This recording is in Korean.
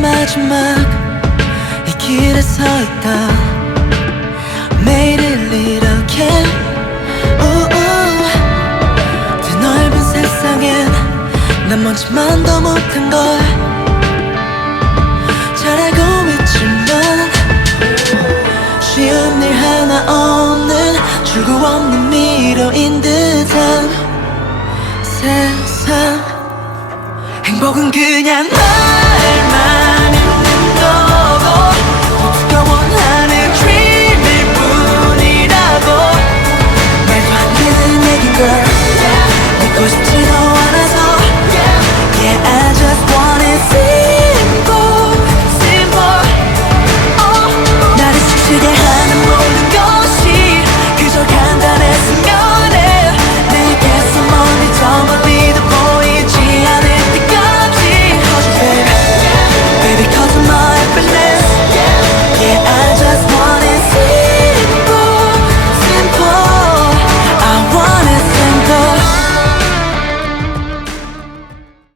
마지막 이 길에 서 있다. 매일을 이렇게 우우. 저 넓은 세상엔 난 먼지만도 못한 걸잘 알고 있지만 쉬운 일 하나 없는 출구 없는 미로인 듯한 세상. 행복은 그냥 너